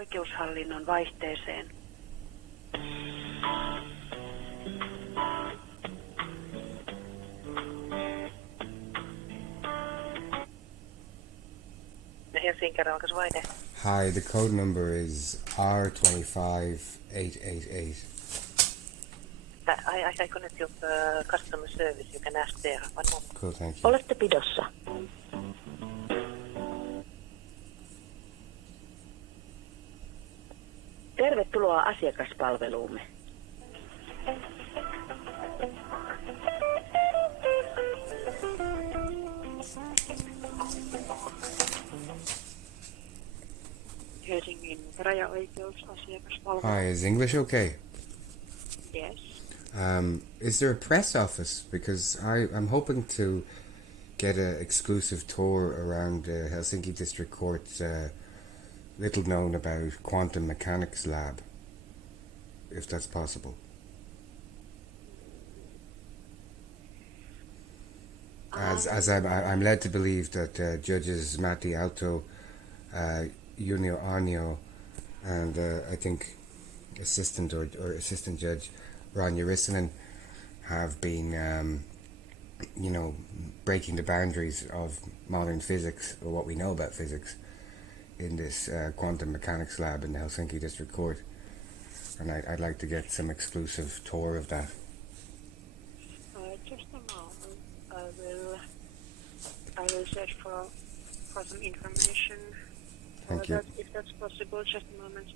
Oikeushallinnon vaihteeseen. Helsinki vaihde. Hi, the code number is R25888. I connect you customer service. You can ask there. One moment. Cool, thank you. Olette pidossa. Tervetuloa asiakaspalveluumme. Helsingin rajaoikeusasiakaspalvelu. Hi, is English okay? Yes. Is there a press office? Because I'm hoping to get an exclusive tour around the Helsinki District Court's little known about quantum mechanics lab, if that's possible. As I'm led to believe that judges Matti Aalto, Junio Arnio, and I think assistant judge Ronja Rissanen have been breaking the boundaries of modern physics, or what we know about physics, in this quantum mechanics lab in the Helsinki District Court, and I'd like to get some exclusive tour of that. Just a moment. I will search for some information. Thank you. If that's possible, just a moment.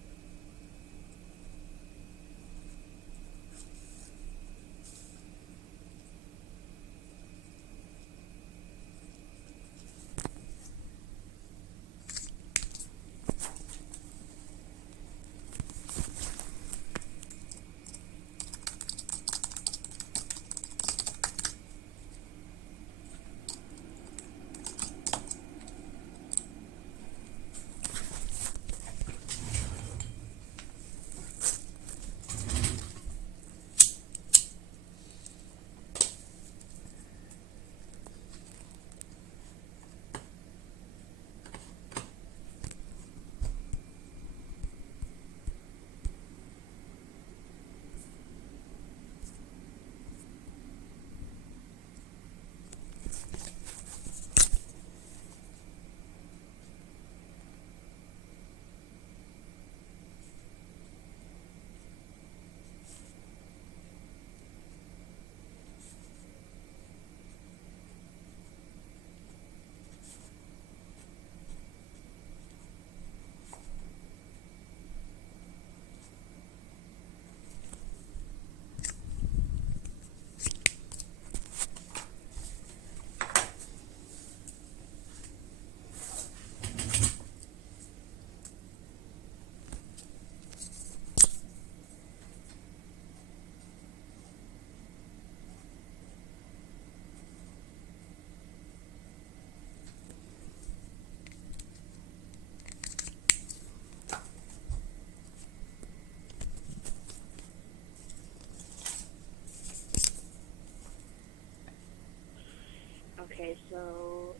Okay, so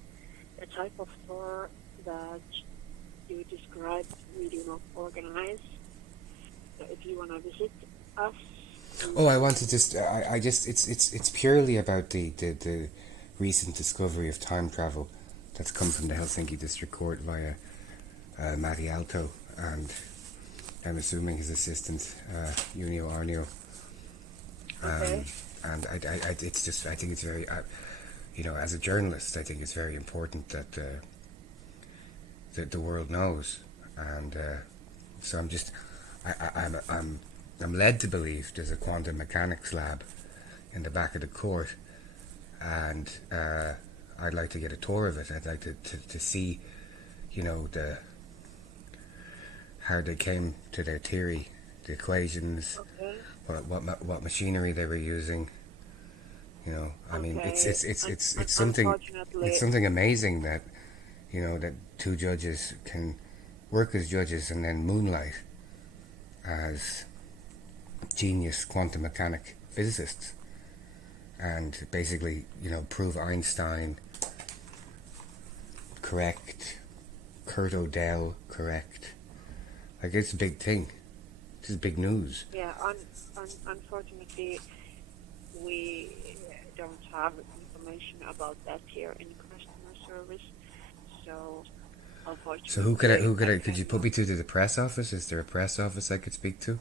the type of tour that you described, we do not organize. So if you want to visit us. Oh, I want to it's purely about the recent discovery of time travel that's come from the Helsinki District Court via Matti Aalto and I'm assuming his assistant Junio Arnio. Okay. And I think it's very, as a journalist, I think it's very important that the world knows, and so I'm led to believe there's a quantum mechanics lab in the back of the court, and I'd like to get a tour of it. I'd like to see, how they came to their theory, the equations, Okay. what machinery they were using. I mean, Okay. it's something amazing that that two judges can work as judges and then moonlight as genius quantum mechanic physicists and basically prove Einstein correct, Kurt Odell correct, Like, it's a big thing. This is big news. Yeah, unfortunately, we don't have information about that here in customer service. So, unfortunately, So could you put me through to the press office? Is there a press office I could speak to?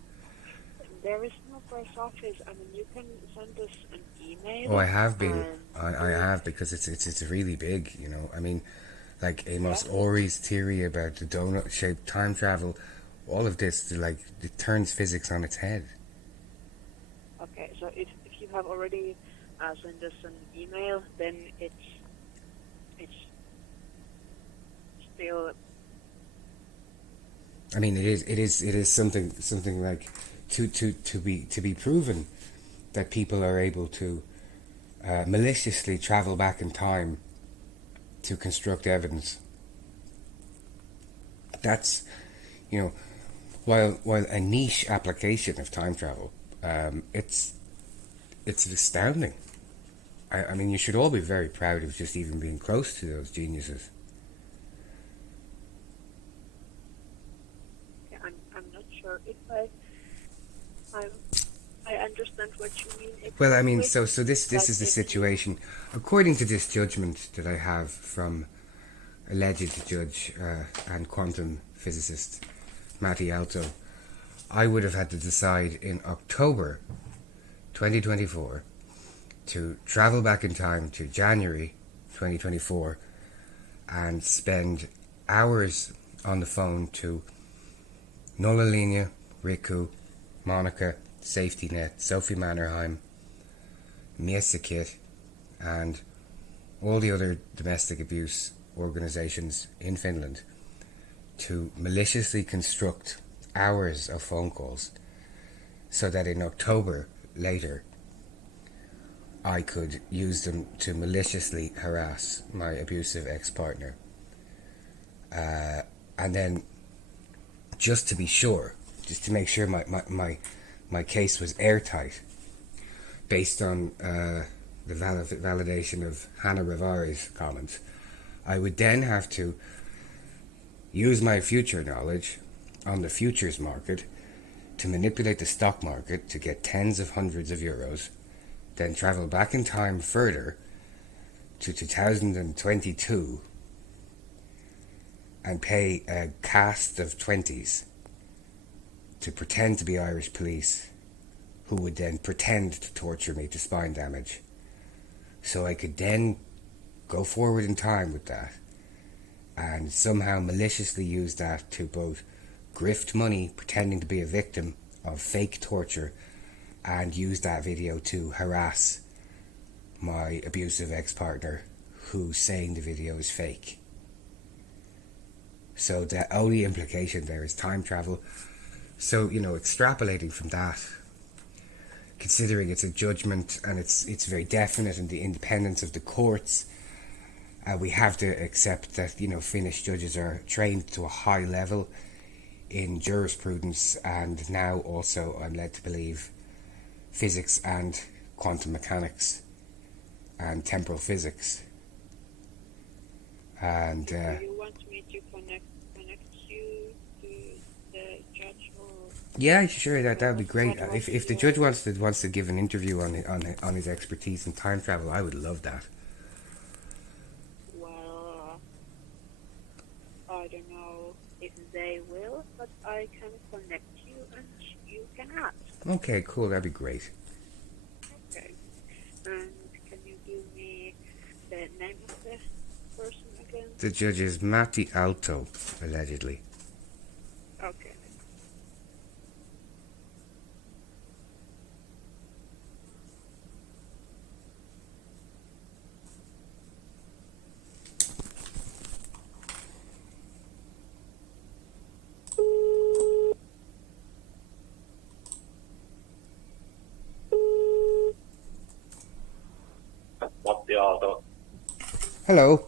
There is no press office. I mean, you can send us an email. Oh, I have been. And I have, because it's really big, you know. I mean, like Amos Yeah. Ory's theory about the donut-shaped time travel, all of this, like, it turns physics on its head. Okay, so if you have already sent us an email, then it's still. I mean, it is something like to be proven that people are able to maliciously travel back in time to construct evidence. That's, you know, while a niche application of time travel, it's astounding. I mean, you should all be very proud of just even being close to those geniuses. Yeah, I'm not sure if I understand what you mean. Well, I mean, exactly, so this but is the if situation. According to this judgment that I have from alleged judge and quantum physicist Matti Aalto, I would have had to decide in October 2024 to travel back in time to January 2024 and spend hours on the phone to Nolalina, Riku, Monica, Safety Net, Sophie Mannerheim, Miesa Kit, and all the other domestic abuse organisations in Finland to maliciously construct hours of phone calls so that in October later I could use them to maliciously harass my abusive ex-partner. And then, just to be sure, just to make sure my case was airtight, based on the validation of Hannah Rivari's comments, I would then have to use my future knowledge on the futures market to manipulate the stock market to get tens of hundreds of euros, then travel back in time further to 2022 and pay a cast of 20s to pretend to be Irish police, who would then pretend to torture me to spine damage, so I could then go forward in time with that and somehow maliciously use that to both grift money pretending to be a victim of fake torture and use that video to harass my abusive ex-partner who's saying the video is fake. So the only implication there is time travel. So, you know, extrapolating from that, considering it's a judgment and it's very definite in the independence of the courts, we have to accept that, you know, Finnish judges are trained to a high level in jurisprudence, and now also, I'm led to believe, physics and quantum mechanics and temporal physics. And do you want me to connect you to the judge, or? yeah, sure, that would be great. If the judge wants to give an interview on his expertise in time travel, I would love that. Well, I don't know if they will, but I can connect you and you can ask. Okay, cool, that'd be great. Okay. And can you give me the name of the person again? The judge is Matti Aalto, allegedly. Okay. Matti Aalto. Hello.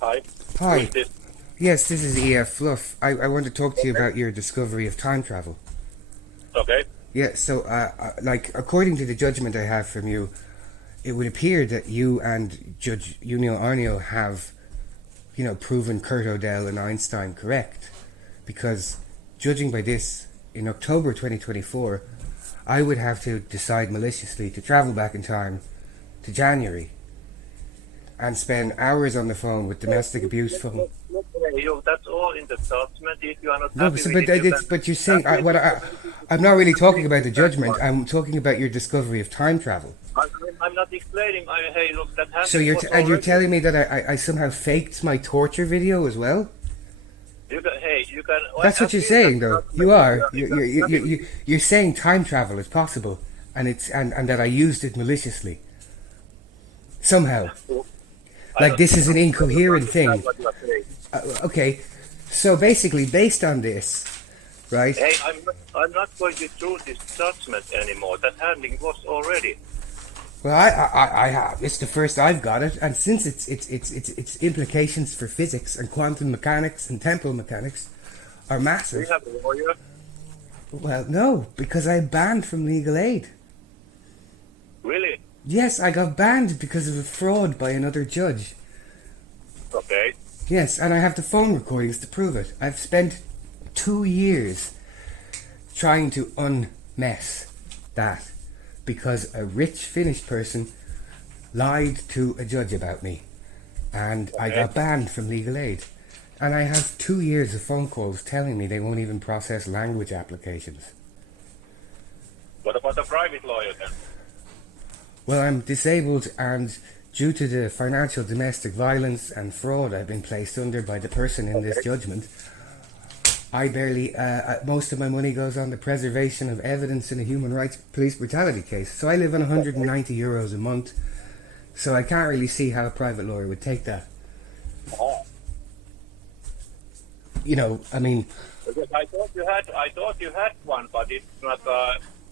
Hi. Hi. Who's this? Yes, this is EF Fluff. I want to talk to you about your discovery of time travel. Okay. Yeah, so, like, according to the judgment I have from you, it would appear that you and Judge Unio Arnio have, you know, proven Kurt Odell and Einstein correct. Because judging by this, in October 2024, I would have to decide maliciously to travel back in time to January and spend hours on the phone with domestic abuse phone. That's all in the judgment. If you are not No, happy so, with but it, you can- but you're saying I'm not really talking about the judgment. I'm talking about your discovery of time travel. I'm not explaining. Hey, look, that happened. So you're telling me that I somehow faked my torture video as well? You can. That's what you're saying, though. You are. You're saying time travel is possible, and that I used it maliciously. Somehow, like this is an incoherent thing. Okay, so basically, based on this, right? Hey, I'm not going to do this judgment anymore. That handling was already. Well, I have. It's the first I've got it, and since its implications for physics and quantum mechanics and temporal mechanics are Do massive. you have a lawyer? Well, no, because I'm banned from legal aid. Really? Yes, I got banned because of a fraud by another judge. Okay. Yes, and I have the phone recordings to prove it. I've spent 2 years trying to unmess that because a rich Finnish person lied to a judge about me, and I got banned from legal aid. And I have 2 years of phone calls telling me they won't even process language applications. What about a private lawyer then? Well, I'm disabled, and due to the financial domestic violence and fraud I've been placed under by the person in this judgment, I barely, most of my money goes on the preservation of evidence in a human rights police brutality case. So I live on €190 a month, so I can't really see how a private lawyer would take that. Oh. You know, I mean, Because I thought you had one, but it's not.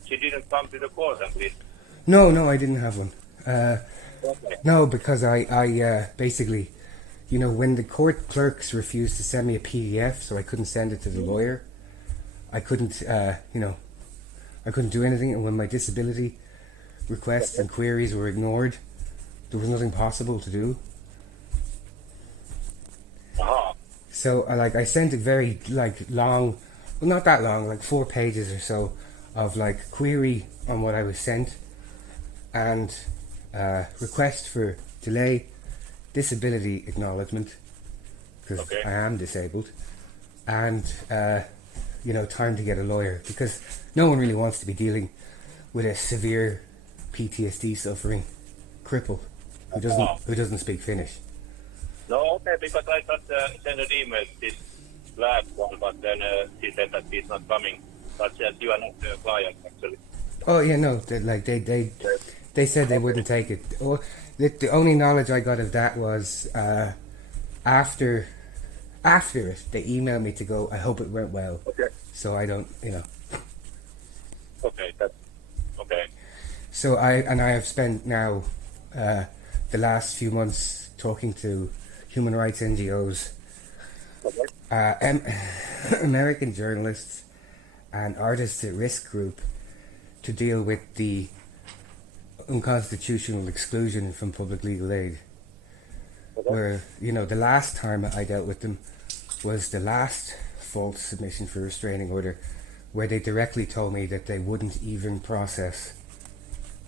She didn't come to the court and please. no, I didn't have one. Okay. No, because I basically, you know, when the court clerks refused to send me a PDF, so I couldn't send it to the lawyer, I couldn't, I couldn't do anything. And when my disability requests and queries were ignored, there was nothing possible to do. Aha. So, I sent a very, long, well, not that long, 4 pages or so of, query on what I was sent, and request for delay, disability acknowledgement, because Okay. I am disabled, and, time to get a lawyer, because no one really wants to be dealing with a severe PTSD suffering cripple who doesn't speak Finnish. No, okay, because I just sent an email to this last one, but then she said that he's not coming. But says you are not the client actually. Oh yeah, no, they said they wouldn't take it. Oh, the only knowledge I got of that was after it, they emailed me to go. I hope it went well. Okay. So I don't, Okay, that's okay. So I have spent now the last few months talking to human rights NGOs, Okay. American journalists, and artists at risk group to deal with the unconstitutional exclusion from public legal aid. Okay. Where, the last time I dealt with them was the last false submission for restraining order, where they directly told me that they wouldn't even process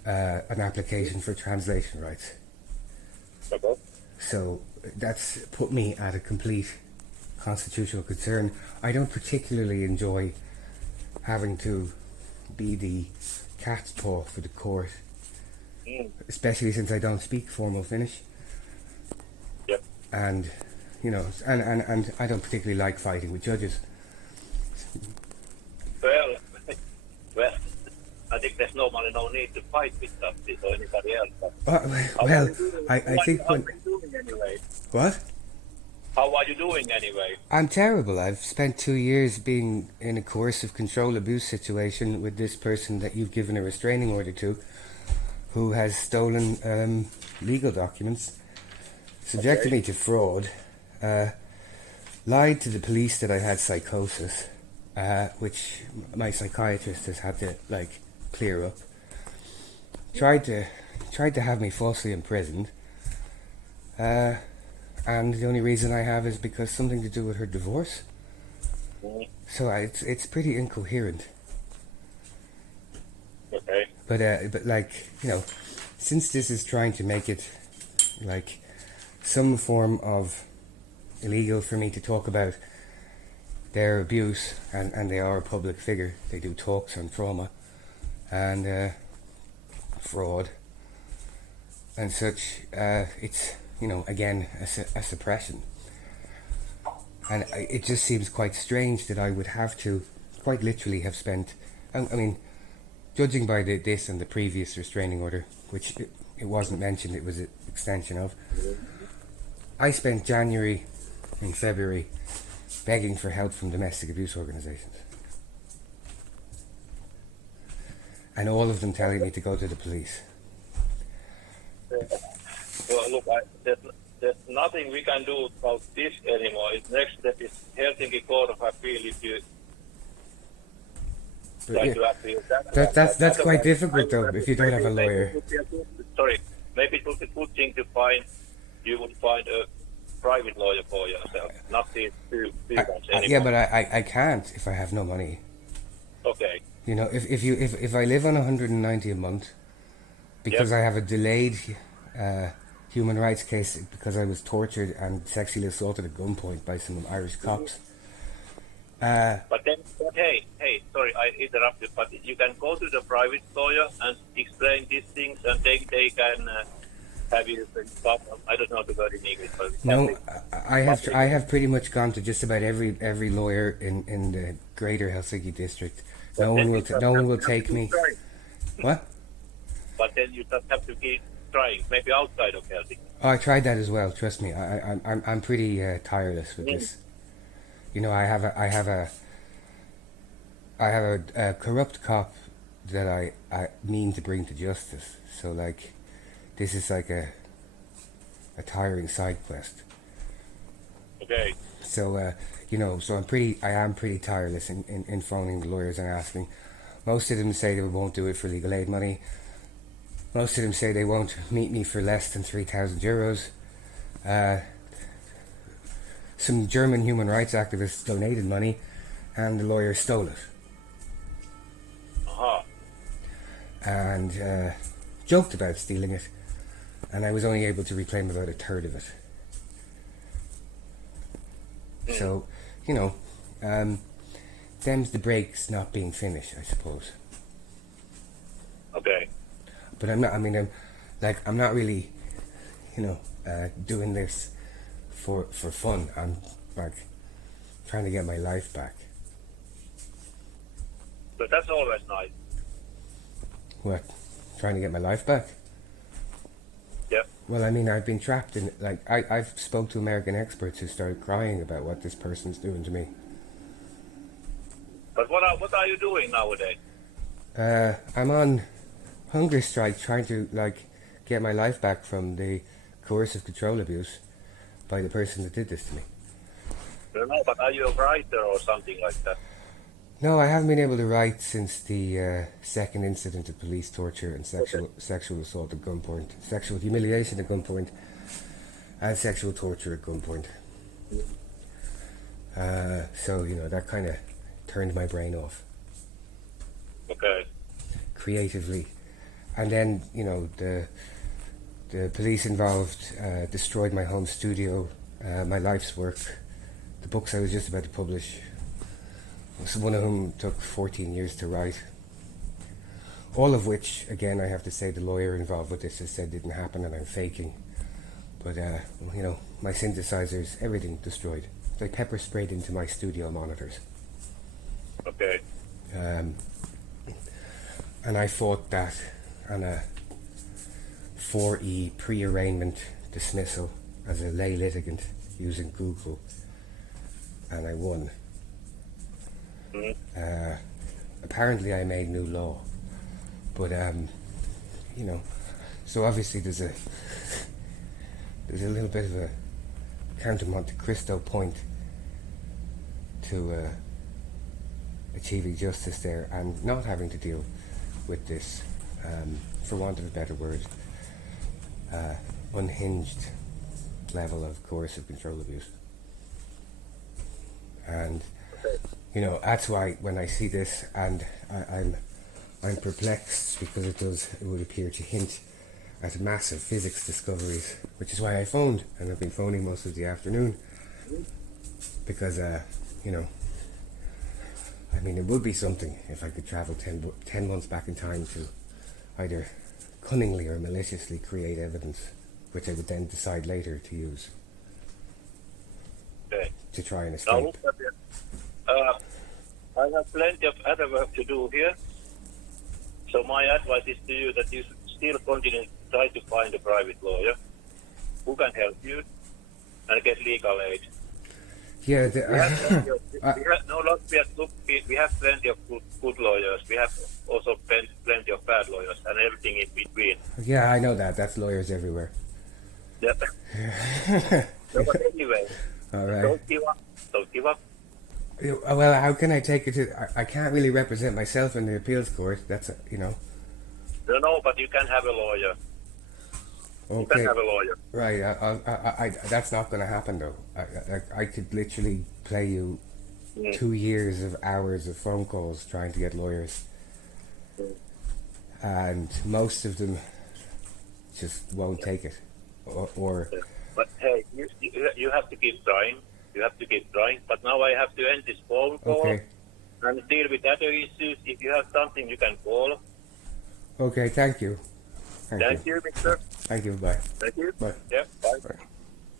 an application for translation rights. Okay. So that's put me at a complete constitutional concern. I don't particularly enjoy having to be the cat's paw for the court, especially since I don't speak formal Finnish. Yep. And, and I don't particularly like fighting with judges. Well, I think there's normally no need to fight with justice or anybody else. But Well, I think how when... are you doing anyway? What? How are you doing anyway? I'm terrible. I've spent 2 years being in a coercive control abuse situation with this person that you've given a restraining order to, who has stolen legal documents, subjected me to fraud, lied to the police that I had psychosis, which my psychiatrist has had to clear up. Tried to have me falsely imprisoned. And the only reason I have is because something to do with her divorce. So it's pretty incoherent. Okay. But like, since this is trying to make it like some form of illegal for me to talk about their abuse, and they are a public figure, they do talks on trauma and fraud and such, it's, again, a suppression. And it just seems quite strange that I would have to quite literally have spent, I mean, judging by this and the previous restraining order, which it wasn't mentioned, it was an extension of, I spent January and February begging for help from domestic abuse organisations. And all of them telling me to go to the police. Well, look, there's nothing we can do about this anymore. Its next step is Helsinki Court of Appeal if you try to appeal that. That's quite difficult though, if you don't have a lawyer. Maybe it would be a good thing to find, you would find a private lawyer for yourself, not these two ones anymore. Yeah, but I can't if I have no money. Okay. If I live on 190 a month, because I have a delayed human rights case because I was tortured and sexually assaulted at gunpoint by some Irish cops. But hey, sorry, I interrupted, but you can go to the private lawyer and explain these things, and they can have you stop. I don't know the word in English, but no, I have pretty much gone to just about every lawyer in the greater Helsinki district. No one will take me. What? But then you just have to keep trying, maybe outside of Helsinki. Oh, I tried that as well. Trust me, I'm pretty tireless with this. I have a corrupt cop that I mean to bring to justice. So like, this is like a tiring side quest. Okay. So so I am pretty tireless in phoning the lawyers and asking. Most of them say they won't do it for legal aid money. Most of them say they won't meet me for less than €3,000. Some German human rights activists donated money, and the lawyer stole it. And joked about stealing it, and I was only able to reclaim about a third of it. So, them's the breaks not being finished, I suppose. Okay. But I'm not really, doing this for fun. I'm like trying to get my life back. But that's always nice. What? Trying to get my life back? Yeah. Well, I've been trapped in, I've spoke to American experts who started crying about what this person's doing to me. But what are you doing nowadays? I'm on hunger strike trying to, get my life back from the coercive control abuse by the person that did this to me. I don't know, but are you a writer or something like that? No, I haven't been able to write since the second incident of police torture and sexual assault at gunpoint, sexual humiliation at gunpoint, and sexual torture at gunpoint. So, that kind of turned my brain off. Okay. Creatively. And then, the police involved destroyed my home studio, my life's work, the books I was just about to publish. One of whom took 14 years to write. All of which, again, I have to say the lawyer involved with this has said didn't happen and I'm faking. But, my synthesizers, everything destroyed. They pepper sprayed into my studio monitors. Okay. And I fought that on a 4E pre-arraignment dismissal as a lay litigant using Google. And I won. Apparently I made new law, but so obviously there's a little bit of a Count of Monte Cristo point to achieving justice there and not having to deal with this, for want of a better word, unhinged level of coercive control abuse. And You know, that's why when I see this, and I'm perplexed because it would appear to hint at massive physics discoveries, which is why I phoned, and I've been phoning most of the afternoon because you know, I mean, it would be something if I could travel 10 months back in time to either cunningly or maliciously create evidence, which I would then decide later to use to try and escape. Now look at it. I have plenty of other work to do here. So my advice is to you that you still continue to try to find a private lawyer who can help you and get legal aid. Yeah, we have plenty of good lawyers. We have also plenty of bad lawyers and everything in between. yeah, I know that. That's lawyers everywhere. Yep. No, but anyway, All right. don't give up. Don't give up. Well, how can I take it to? I can't really represent myself in the appeals court. That's you know. No, but you can have a lawyer. You Okay. can have a lawyer. Right. I that's not going to happen though. I could literally play you 2 years of hours of phone calls trying to get lawyers, and most of them just won't take it, or But hey, you have to keep trying. You have to keep trying. But now I have to end this phone call okay. and deal with other issues. If you have something, you can call. Okay. Thank you. Thank you, Mr. Thank you. Bye. Thank you. Bye. Yeah, bye. Bye.